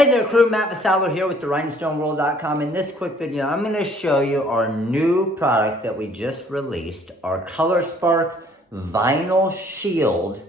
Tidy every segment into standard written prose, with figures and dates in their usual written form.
Hey there crew, Matt Vasallo here with the rhinestoneworld.com. In this quick video, I'm going to show you our new product that we just released, our ColorSpark Vinyl Shield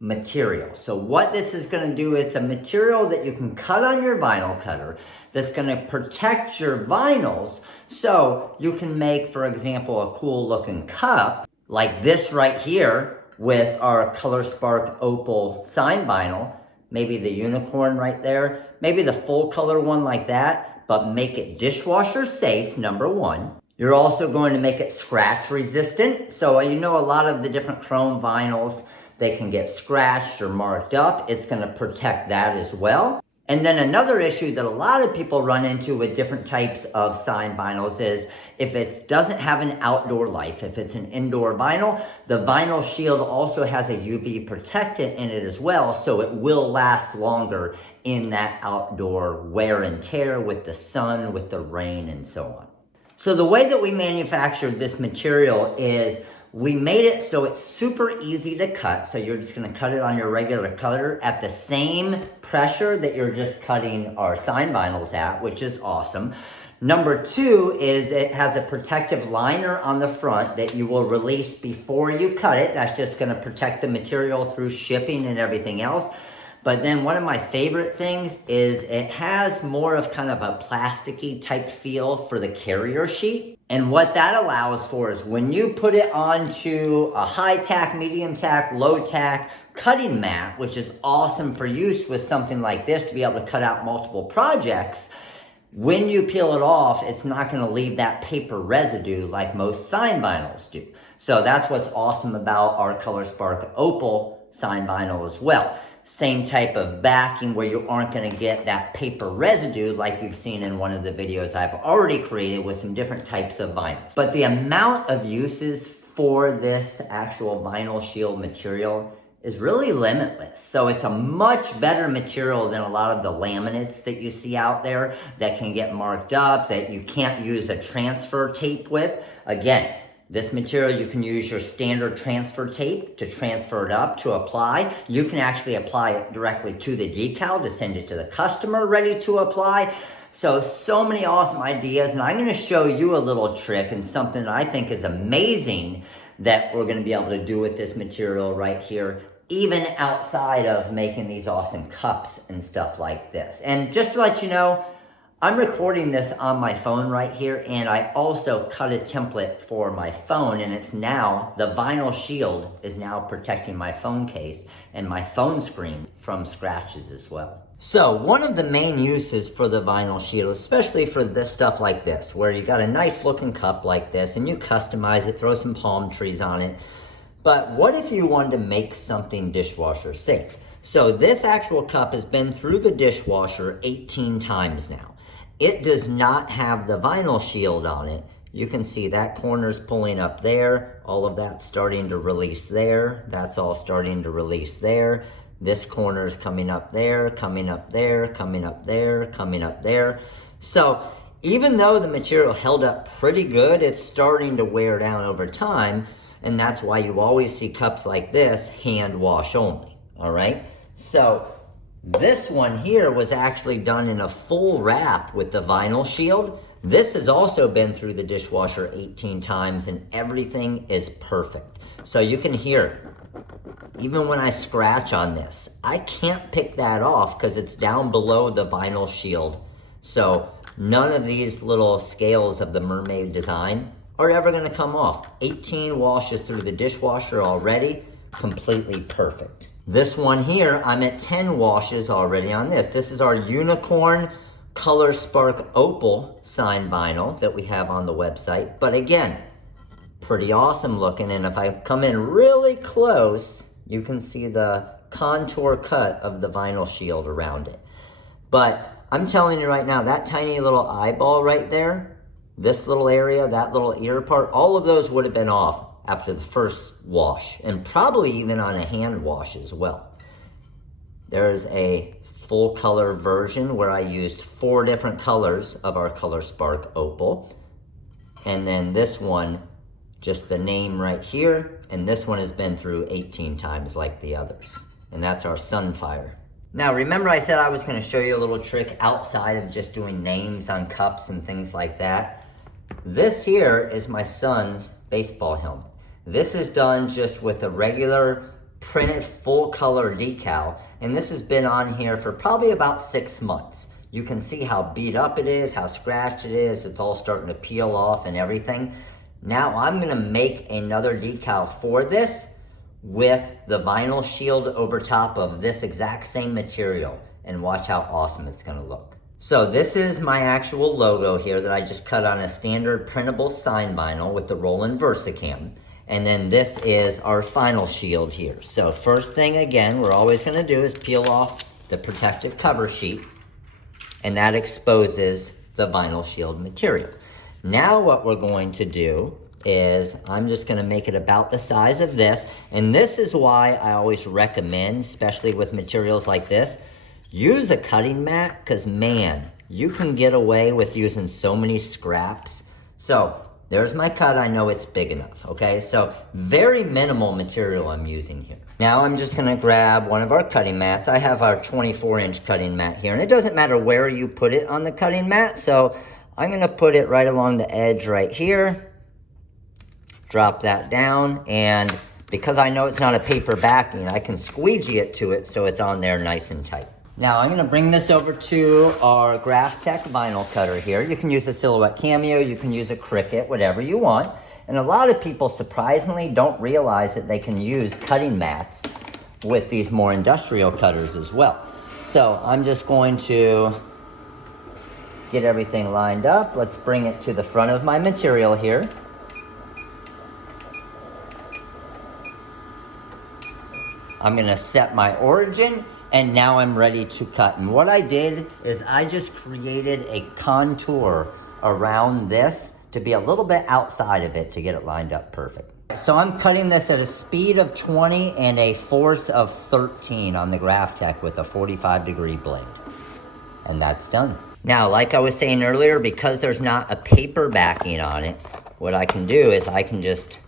material. So what this is going to do is a material that you can cut on your vinyl cutter that's going to protect your vinyls so you can make, for example, a cool looking cup like this right here with our ColorSpark Opal sign vinyl. Maybe the unicorn right there, maybe the full color one like that, but make it dishwasher safe, number one. You're also going to make it scratch resistant. So you know a lot of the different chrome vinyls, they can get scratched or marked up. It's gonna protect that as well. And then another issue that a lot of people run into with different types of sign vinyls is if it doesn't have an outdoor life, if it's an indoor vinyl, the vinyl shield also has a UV protectant in it as well, so it will last longer in that outdoor wear and tear with the sun, with the rain, and so on. So the way that we manufactured this material is we made it so it's super easy to cut. So you're just gonna cut it on your regular cutter at the same pressure that you're just cutting our sign vinyls at, which is awesome. Number two is it has a protective liner on the front that you will release before you cut it. That's just gonna protect the material through shipping and everything else. But then one of my favorite things is it has more of kind of a plasticky type feel for the carrier sheet. And what that allows for is when you put it onto a high tack, medium tack, low tack cutting mat, which is awesome for use with something like this to be able to cut out multiple projects, when you peel it off, it's not gonna leave that paper residue like most sign vinyls do. So that's what's awesome about our ColorSpark Opal sign vinyl as well. Same type of backing where you aren't gonna get that paper residue like you've seen in one of the videos I've already created with some different types of vinyls. But the amount of uses for this actual vinyl shield material is really limitless. So it's a much better material than a lot of the laminates that you see out there that can get marked up, that you can't use a transfer tape with. Again, this material, you can use your standard transfer tape to transfer it up, to apply. You can actually apply it directly to the decal to send it to the customer ready to apply. So many awesome ideas, and I'm gonna show you a little trick and something that I think is amazing that we're gonna be able to do with this material right here, even outside of making these awesome cups and stuff like this. And just to let you know, I'm recording this on my phone right here, and I also cut a template for my phone, and it's now, the vinyl shield is now protecting my phone case and my phone screen from scratches as well. So one of the main uses for the vinyl shield, especially for this stuff like this, where you got a nice looking cup like this and you customize it, throw some palm trees on it. But what if you wanted to make something dishwasher safe? So this actual cup has been through the dishwasher 18 times now. It does not have the vinyl shield on it. You can see that corner's pulling up there. All of that's starting to release there. That's all starting to release there. This corner's coming up there, coming up there, coming up there, coming up there. So even though the material held up pretty good, it's starting to wear down over time. And that's why you always see cups like this hand wash only, all right? So this one here was actually done in a full wrap with the vinyl shield. This has also been through the dishwasher 18 times and everything is perfect. So you can hear, even when I scratch on this, I can't pick that off because it's down below the vinyl shield. So none of these little scales of the mermaid design are ever gonna come off. 18 washes through the dishwasher already, completely perfect. This one here, I'm at 10 washes already on this. This is our unicorn ColorSpark Opal sign vinyl that we have on the website. But again, pretty awesome looking. And if I come in really close, you can see the contour cut of the vinyl shield around it. But I'm telling you right now, that tiny little eyeball right there, this little area, that little ear part, all of those would have been off after the first wash, and probably even on a hand wash as well. There's a full color version where I used 4 different colors of our ColorSpark Opal. And then this one, just the name right here, and this one has been through 18 times like the others. And that's our Sunfire Now, remember I said I was gonna show you a little trick outside of just doing names on cups and things like that. This here is my son's baseball helmet. This is done just with a regular printed full color decal, and this has been on here for probably about 6 months. You can see how beat up it is, how scratched it is. It's all starting to peel off and everything. Now I'm gonna make another decal for this with the vinyl shield over top of this exact same material, and watch how awesome it's gonna look. So this is my actual logo here that I just cut on a standard printable sign vinyl with the Roland VersaCam. And then this is our vinyl shield here. So first thing, again, we're always gonna do is peel off the protective cover sheet, and that exposes the vinyl shield material. Now what we're going to do is I'm just gonna make it about the size of this, and this is why I always recommend, especially with materials like this, use a cutting mat, because man, you can get away with using so many scraps. So there's my cut, I know it's big enough, okay? So very minimal material I'm using here. Now I'm just gonna grab one of our cutting mats. I have our 24-inch cutting mat here, and it doesn't matter where you put it on the cutting mat, so I'm gonna put it right along the edge right here. Drop that down, and because I know it's not a paper backing, I can squeegee it to it so it's on there nice and tight. Now I'm gonna bring this over to our Graphtec vinyl cutter here. You can use a Silhouette Cameo, you can use a Cricut, whatever you want. And a lot of people surprisingly don't realize that they can use cutting mats with these more industrial cutters as well. So I'm just going to get everything lined up. Let's bring it to the front of my material here. I'm gonna set my origin, and now I'm ready to cut. And what I did is I just created a contour around this to be a little bit outside of it to get it lined up perfect. So I'm cutting this at a speed of 20 and a force of 13 on the Graphtec with a 45-degree blade. And that's done. Now, like I was saying earlier, because there's not a paper backing on it, what I can do is I can just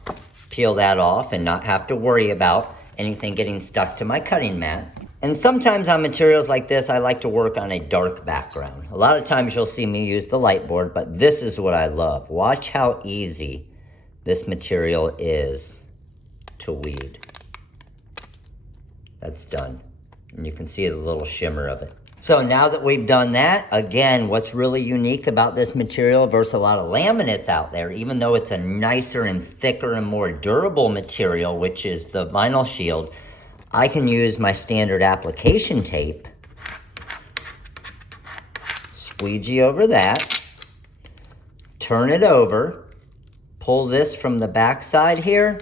peel that off and not have to worry about anything getting stuck to my cutting mat. And sometimes on materials like this, I like to work on a dark background. A lot of times you'll see me use the light board, but this is what I love. Watch how easy this material is to weed. That's done. And you can see the little shimmer of it. So now that we've done that, again, what's really unique about this material versus a lot of laminates out there, even though it's a nicer and thicker and more durable material, which is the vinyl shield, I can use my standard application tape, squeegee over that, turn it over, pull this from the back side here,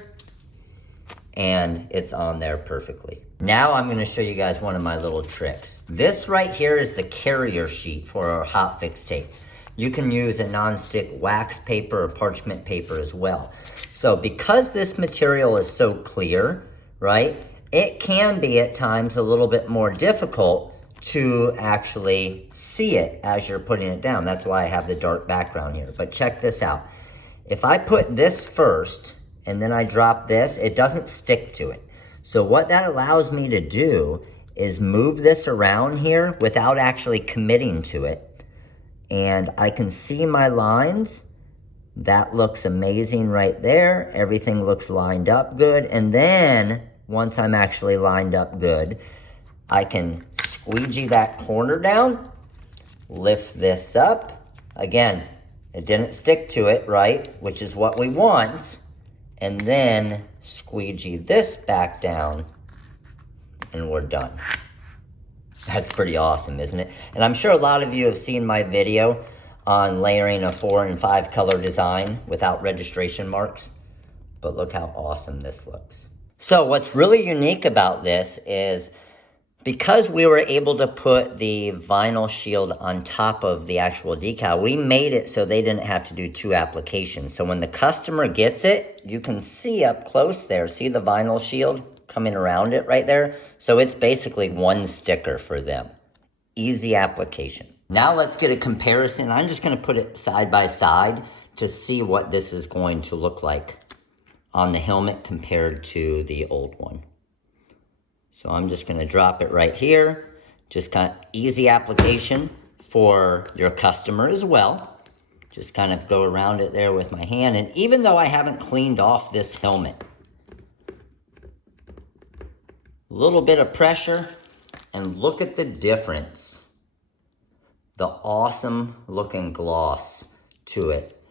and it's on there perfectly. Now I'm gonna show you guys one of my little tricks. This right here is the carrier sheet for our hot fix tape. You can use a non-stick wax paper or parchment paper as well. So because this material is so clear, right, it can be at times a little bit more difficult to actually see it as you're putting it down. That's why I have the dark background here. But check this out. If I put this first and then I drop this, it doesn't stick to it. So what that allows me to do is move this around here without actually committing to it. And I can see my lines. That looks amazing right there. Everything looks lined up good. And then once I'm actually lined up good, I can squeegee that corner down, lift this up. Again, it didn't stick to it, right? Which is what we want. And then squeegee this back down, and we're done. That's pretty awesome, isn't it? And I'm sure a lot of you have seen my video on layering a 4 and 5 color design without registration marks, but look how awesome this looks. So what's really unique about this is because we were able to put the vinyl shield on top of the actual decal, we made it so they didn't have to do 2 applications. So when the customer gets it, you can see up close there, see the vinyl shield coming around it right there? So it's basically one sticker for them. Easy application. Now let's get a comparison. I'm just gonna put it side by side to see what this is going to look like on the helmet compared to the old one. So I'm just gonna drop it right here. Just kind of easy application for your customer as well. Just kind of go around it there with my hand. And even though I haven't cleaned off this helmet, a little bit of pressure, and look at the difference. The awesome looking gloss to it.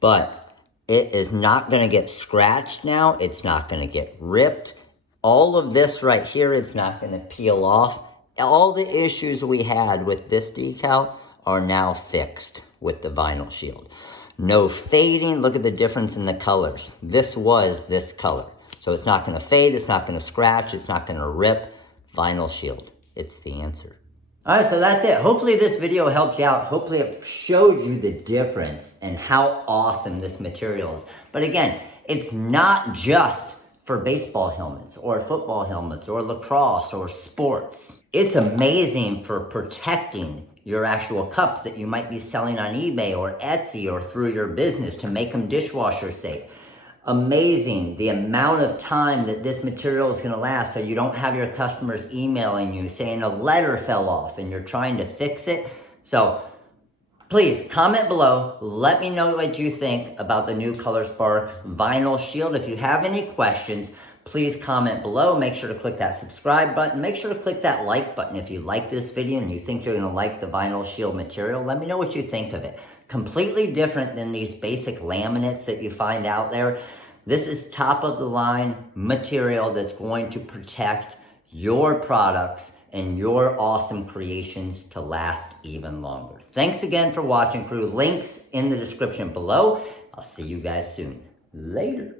But it is not going to get scratched now. It's not going to get ripped. All of this right here is not going to peel off. All the issues we had with this decal are now fixed with the Vinyl Shield. No fading. Look at the difference in the colors. This was this color. So it's not going to fade. It's not going to scratch. It's not going to rip. Vinyl Shield. It's the answer. All right, so that's it. Hopefully this video helped you out. Hopefully it showed you the difference and how awesome this material is. But again, it's not just for baseball helmets or football helmets or lacrosse or sports. It's amazing for protecting your actual cups that you might be selling on eBay or Etsy or through your business to make them dishwasher safe. Amazing the amount of time that this material is going to last, so you don't have your customers emailing you saying a letter fell off and you're trying to fix it. So please comment below. Let me know what you think about the new ColorSpark Vinyl Shield. If you have any questions, please comment below. Make sure to click that subscribe button. Make sure to click that like button if you like this video and you think you're going to like the Vinyl Shield material. Let me know what you think of it. Completely different than these basic laminates that you find out there. This is top of the line material that's going to protect your products and your awesome creations to last even longer. Thanks again for watching, crew. Links in the description below. I'll see you guys soon. Later.